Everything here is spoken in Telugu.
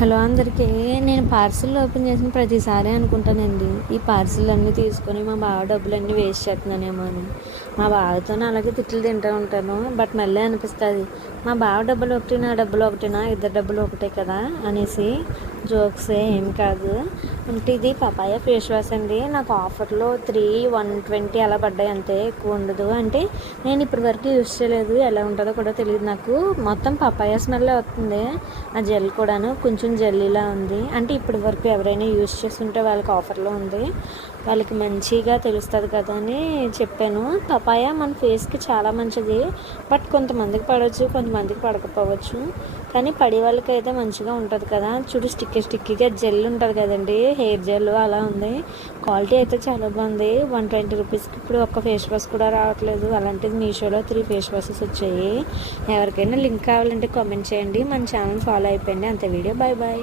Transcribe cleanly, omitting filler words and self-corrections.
హలో అందరికీ. నేను పార్సిల్ ఓపెన్ చేసిన ప్రతిసారి అనుకుంటానండి, ఈ పార్సిల్ అన్నీ తీసుకొని మా బావ డబ్బులన్నీ వేస్ట్ చేస్తున్నానేమో అని. మా బావతోనే అలాగే తిట్లు తింటూ ఉంటాను. బట్ మళ్ళీ అనిపిస్తుంది, మా బావ డబ్బులు ఒకటి, నా డబ్బులు ఒకటినా, ఇద్దరు డబ్బులు ఒకటే కదా అనేసి. జోక్స్ ఏం కాదు. అంటే ఇది పపాయ ఫేస్ వాష్ అండి. నాకు ఆఫర్లో 120 అలా పడ్డాయి, అంతే, ఎక్కువ ఉండదు. అంటే నేను ఇప్పటి వరకు యూస్ చేయలేదు, ఎలా ఉంటుందో కూడా తెలియదు నాకు. మొత్తం పపాయ స్మెల్ వస్తుంది. ఆ జెల్ కూడాను కొంచెం జెల్లీలా ఉంది. అంటే ఇప్పటి వరకు ఎవరైనా యూస్ చేస్తుంటే వాళ్ళకి ఆఫర్లో ఉంది, వాళ్ళకి మంచిగా తెలుస్తుంది కదా అని చెప్పాను. పపాయ మన ఫేస్కి చాలా మంచిది. బట్ కొంతమందికి పడవచ్చు, కొంతమందికి పడకపోవచ్చు. కానీ పడే వాళ్ళకి అయితే మంచిగా ఉంటుంది కదా. చూడు, స్టిక్కీగా జెల్ ఉంటుంది కదండి, హెయిర్ జెల్ అలా ఉంది. క్వాలిటీ అయితే చాలా బాగుంది. 120 రూపీస్కి ఇప్పుడు ఒక్క ఫేస్ వాష్ కూడా రావట్లేదు. అలాంటిది మీషోలో 3 ఫేస్ వాషెస్ వచ్చాయి. ఎవరికైనా లింక్ కావాలంటే కామెంట్ చేయండి. మన ఛానల్ ఫాలో అయిపోయింది. అంతే. Video bye bye.